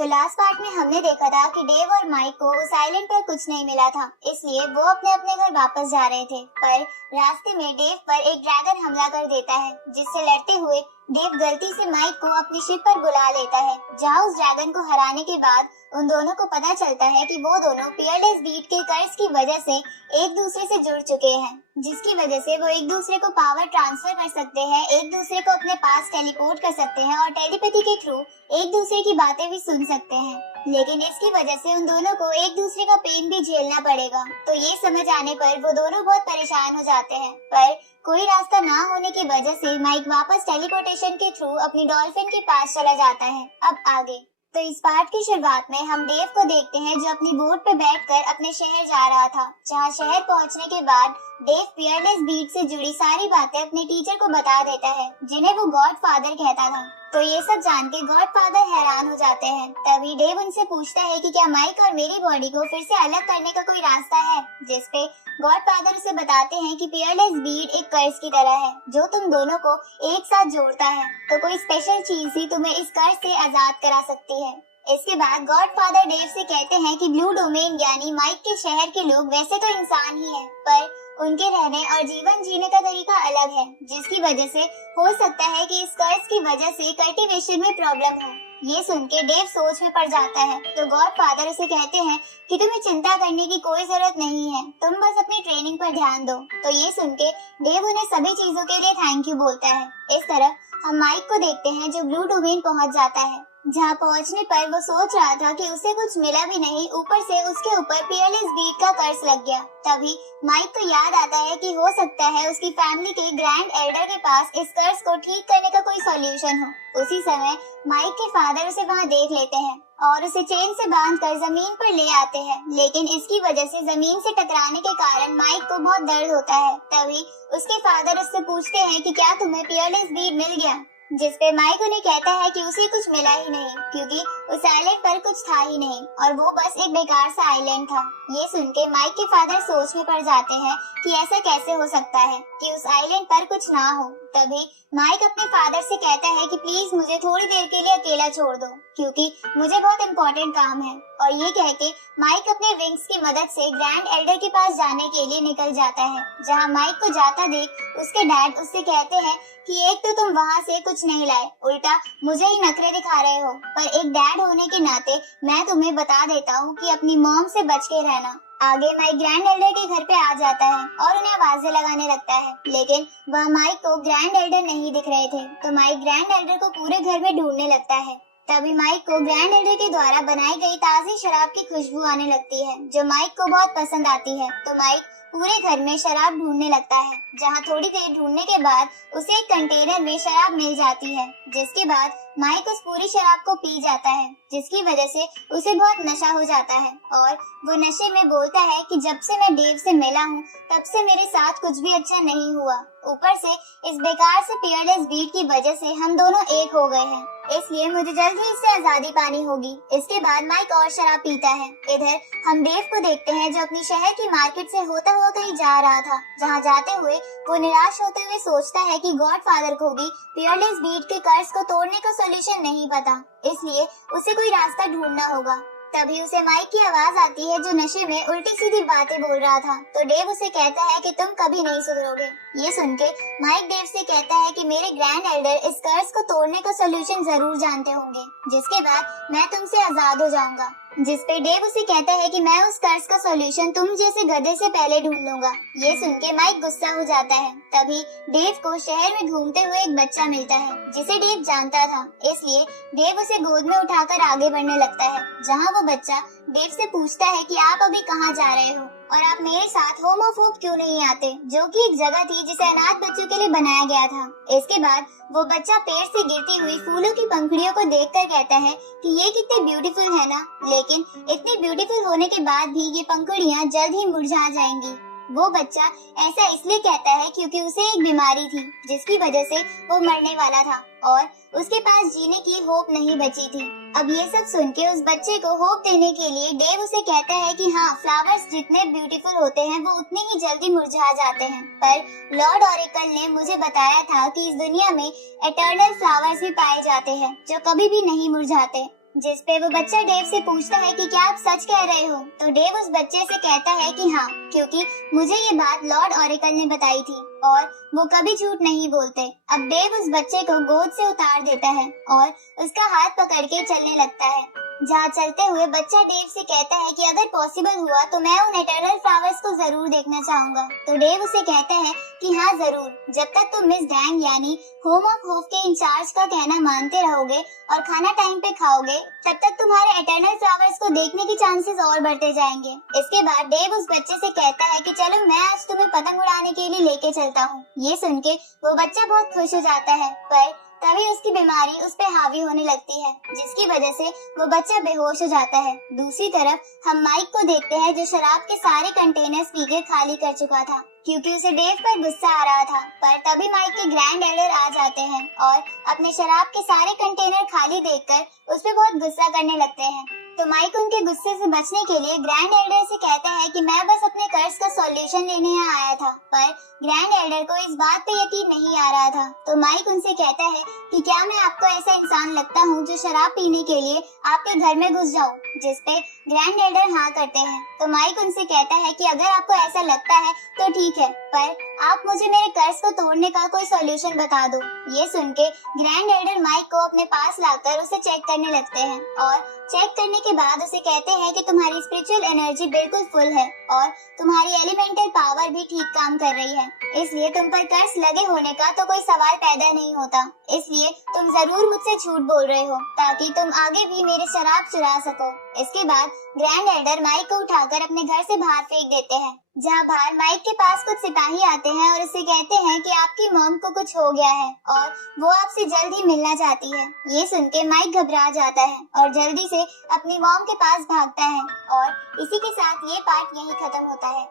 तो last part में हमने देखा था कि डेव और माइक को उस आइलैंड पर कुछ नहीं मिला था, इसलिए वो अपने अपने घर वापस जा रहे थे। पर रास्ते में डेव पर एक ड्रैगन हमला कर देता है, जिससे लड़ते हुए डेव गलती से माइक को अपनी शिप पर बुला लेता है, जहां उस ड्रैगन को हराने के बाद उन दोनों को पता चलता है कि वो दोनों फियरलेस बीट के कर्ज की वजह से एक दूसरे से जुड़ चुके हैं, जिसकी वजह से वो एक दूसरे को पावर ट्रांसफर कर सकते हैं, एक दूसरे को अपने पास टेलीपोर्ट कर सकते हैं और टेलीपैथी के थ्रू एक दूसरे की बातें भी सुन सकते हैं। लेकिन इसकी वजह से उन दोनों को एक दूसरे का पेन भी झेलना पड़ेगा। तो ये समझ आने पर वो दोनों बहुत परेशान हो जाते हैं, पर कोई रास्ता ना होने की वजह से माइक वापस टेलीपोर्टेशन के थ्रू अपनी डॉल्फिन के पास चला जाता है। अब आगे तो इस पार्ट की शुरुआत में हम डेव को देखते हैं, जो अपनी बोट पर बैठकर अपने शहर जा रहा था, जहां शहर पहुंचने के बाद डेव फियरलेस बीट से जुड़ी सारी बातें अपने टीचर को बता देता है, जिन्हें वो गॉड फादर कहता था। तो ये सब जान के गॉड फादर हैरान हो जाते हैं। तभी डेव उनसे पूछता है कि क्या माइक और मेरी बॉडी को फिर से अलग करने का कोई रास्ता है, जिसपे गॉड फादर उसे बताते हैं कि फियरलेस बीट एक कर्ज की तरह है, जो तुम दोनों को एक साथ जोड़ता है। तो कोई स्पेशल चीज ही तुम्हें इस कर्ज से आजाद करा सकती है। इसके बाद गॉड फादर डेव से कहते हैं कि ब्लू डोमेन यानी माइक के शहर के लोग वैसे तो इंसान ही हैं, पर उनके रहने और जीवन जीने का तरीका अलग है, जिसकी वजह से हो सकता है कि इस कर्ज की वजह से कल्टीवेशन में प्रॉब्लम हो। ये सुन के डेव सोच में पड़ जाता है। तो गॉड फादर उसे कहते हैं कि तुम्हें चिंता करने की कोई जरूरत नहीं है, तुम बस अपनी ट्रेनिंग पर ध्यान दो। तो ये सुन के डेव उन्हें सभी चीजों के लिए थैंक यू बोलता है। इस तरह हम माइक को देखते हैं, जो ब्लू डोमेन पहुंच जाता है, जहां पहुंचने पर वो सोच रहा था कि उसे कुछ मिला भी नहीं, ऊपर से उसके ऊपर फियरलेस बीट का कर्ज लग गया। तभी माइक को याद आता है कि हो सकता है उसकी फैमिली के ग्रैंड एल्डर के पास इस कर्ज को ठीक करने का कोई सॉल्यूशन हो। उसी समय माइक के फादर उसे वहां देख लेते हैं और उसे चेन से बांधकर जमीन पर ले आते हैं, लेकिन इसकी वजह से जमीन से टकराने के कारण माइक को बहुत दर्द होता है। तभी उसके फादर उससे पूछते हैं कि क्या तुम्हें फियरलेस बीट मिल गया, जिसपे माइक उन्हें कहता है कि उसे कुछ मिला ही नहीं, क्योंकि उस आइलैंड पर कुछ था ही नहीं और वो बस एक बेकार सा आइलैंड था। ये सुन के माइक के फादर सोच में पड़ जाते हैं कि ऐसा कैसे हो सकता है कि उस आइलैंड पर कुछ ना हो। तभी माइक अपने फादर से कहता है कि प्लीज मुझे थोड़ी देर के लिए अकेला छोड़ दो, क्योंकि मुझे बहुत इम्पोर्टेंट काम है। और ये कह के माइक अपने विंग्स की मदद से ग्रैंड एल्डर के पास जाने के लिए निकल जाता है, जहां माइक को जाता देख उसके डैड उससे कहते हैं कि एक तो तुम वहां से कुछ नहीं लाए, उल्टा मुझे ही नखरे दिखा रहे हो। पर एक डैड होने के नाते मैं तुम्हें बता देता हूँ कि अपनी मॉम से बच के रहना। आगे माइक ग्रैंड एल्डर के घर पे आ जाता है और उन्हें आवाजें लगाने लगता है, लेकिन वह माइक को ग्रैंड एल्डर नहीं दिख रहे थे। तो माइक ग्रैंड एल्डर को पूरे घर में ढूंढने लगता है। तभी माइक को ग्रैंड एल्डर के द्वारा बनाई गई ताजी शराब की खुशबू आने लगती है, जो माइक को बहुत पसंद आती है। तो माइक पूरे घर में शराब ढूंढने लगता है, जहां थोड़ी देर ढूंढने के बाद उसे एक कंटेनर में शराब मिल जाती है, जिसके बाद माइक उस पूरी शराब को पी जाता है, जिसकी वजह से उसे बहुत नशा हो जाता है और वो नशे में बोलता है कि जब से मैं डेव से मिला हूँ तब से मेरे साथ कुछ भी अच्छा नहीं हुआ। ऊपर से इस बेकार से फियरलेस बीट की वजह से हम दोनों एक हो गए हैं, इसलिए मुझे जल्द ही इससे आजादी पानी होगी। इसके बाद माइक और शराब पीता है। इधर हम डेव को देखते हैं, जो अपनी शहर की मार्केट से होता हुआ कहीं जा रहा था, जहां जाते हुए वो निराश होते हुए सोचता है कि गॉड फादर को भी फियरलेस बीट के कर्ज को तोड़ने का सॉल्यूशन नहीं पता, इसलिए उसे कोई रास्ता ढूंढना होगा। तभी उसे माइक की आवाज आती है, जो नशे में उल्टी सीधी बातें बोल रहा था। तो डेव उसे कहता है कि तुम कभी नहीं सुधरोगे। ये सुन के माइक डेव से कहता है कि मेरे ग्रैंड एल्डर इस कर्ज को तोड़ने का सॉल्यूशन जरूर जानते होंगे, जिसके बाद मैं तुमसे आजाद हो जाऊंगा। जिसपे डेव उसे कहता है कि मैं उस कर्ज का सॉल्यूशन तुम जैसे गधे से पहले ढूंढ लूंगा। ये सुन के माइक गुस्सा हो जाता है। तभी डेव को शहर में घूमते हुए एक बच्चा मिलता है, जिसे डेव जानता था, इसलिए डेव उसे गोद में उठाकर आगे बढ़ने लगता है, जहां वो बच्चा डेव से पूछता है कि आप अभी कहाँ जा रहे हो और आप मेरे साथ होम ऑफ होप क्यों नहीं आते, जो कि एक जगह थी जिसे अनाथ बच्चों के लिए बनाया गया था। इसके बाद वो बच्चा पेड़ से गिरती हुई फूलों की पंखुड़ियों को देखकर कहता है कि ये कितनी ब्यूटीफुल है ना, लेकिन इतनी ब्यूटीफुल होने के बाद भी ये पंखुड़ियाँ जल्द ही मुरझा जाएंगी। वो बच्चा ऐसा इसलिए कहता है क्योंकि उसे एक बीमारी थी, जिसकी वजह से वो मरने वाला था और उसके पास जीने की होप नहीं बची थी। अब ये सब सुन के उस बच्चे को होप देने के लिए डेव उसे कहता है कि हाँ, फ्लावर्स जितने ब्यूटीफुल होते हैं वो उतने ही जल्दी मुरझा जाते हैं, पर लॉर्ड ऑरेकल ने मुझे बताया था कि इस दुनिया में एटर्नल फ्लावर्स भी पाए जाते हैं जो कभी भी नहीं मुरझाते। जिस पे वो बच्चा डेव से पूछता है कि क्या आप सच कह रहे हो। तो डेव उस बच्चे से कहता है कि हाँ, क्योंकि मुझे ये बात लॉर्ड ऑरेकल ने बताई थी और वो कभी झूठ नहीं बोलते। अब डेव उस बच्चे को गोद से उतार देता है और उसका हाथ पकड़ के चलने लगता है। जहाँ चलते हुए बच्चा डेव से कहता है कि अगर पॉसिबल हुआ तो मैं उन एटर्नल फ्लावर्स को जरूर देखना चाहूंगा। तो डेव उसे कहता है कि हाँ जरूर, जब तक तुम मिस डैंग यानी होम ऑफ होप के इंचार्ज का कहना मानते रहोगे और खाना टाइम पे खाओगे, तब तक तुम्हारे एटर्नल फ्लावर्स को देखने की चांसेस और बढ़ते जाएंगे। इसके बाद डेव उस बच्चे से कहता है कि चलो मैं आज तुम्हें पतंग उड़ाने के लिए लेके चलता हूँ। ये सुन के वो बच्चा बहुत खुश हो जाता है, पर तभी उसकी बीमारी उस पे हावी होने लगती है, जिसकी वजह से वो बच्चा बेहोश हो जाता है। दूसरी तरफ हम माइक को देखते हैं जो शराब के सारे कंटेनर्स पी के खाली कर चुका था, क्योंकि उसे डेव पर गुस्सा आ रहा था। पर तभी माइक के ग्रैंड एल्डर आ जाते हैं और अपने शराब के सारे कंटेनर खाली देखकर उस पे बहुत गुस्सा करने लगते हैं। तो माइक उनके गुस्से से बचने के लिए ग्रैंड एल्डर से कहता है कि मैं बस अपने कर्ज का सॉल्यूशन लेने यहाँ आया था। पर ग्रैंड एल्डर को इस बात पे यकीन नहीं आ रहा था। तो माइक उनसे कहता है कि क्या मैं आपको ऐसा इंसान लगता हूँ जो शराब पीने के लिए आपके घर में घुस जाऊँ, जिस पे ग्रैंड एल्डर हाँ करते हैं। तो माइक उनसे कहता है कि अगर आपको ऐसा लगता है तो ठीक है, पर आप मुझे मेरे कर्ज को तोड़ने का कोई सॉल्यूशन बता दो। ये सुन के ग्रैंड एल्डर माइक को अपने पास लाकर उसे चेक करने लगते हैं और चेक करने के बाद उसे कहते हैं कि तुम्हारी स्पिरिचुअल एनर्जी बिल्कुल फुल है और तुम्हारी एलिमेंटल पावर भी ठीक काम कर रही है, इसलिए तुम पर कर्ज लगे होने का तो कोई सवाल पैदा नहीं होता। इसलिए तुम जरूर मुझसे झूठ बोल रहे हो ताकि तुम आगे भी मेरी शराब चुरा सको। इसके बाद ग्रैंड एल्डर माइक को उठाकर अपने घर से बाहर फेंक देते हैं। जहाँ बाहर माइक के पास कुछ सिपाही आते हैं और उसे कहते हैं कि आपकी मॉम को कुछ हो गया है और वो आपसे जल्द ही मिलना चाहती है। ये सुन के माइक घबरा जाता है और जल्दी से अपनी मॉम के पास भागता है और इसी के साथ ये पार्ट यहीं खत्म होता है।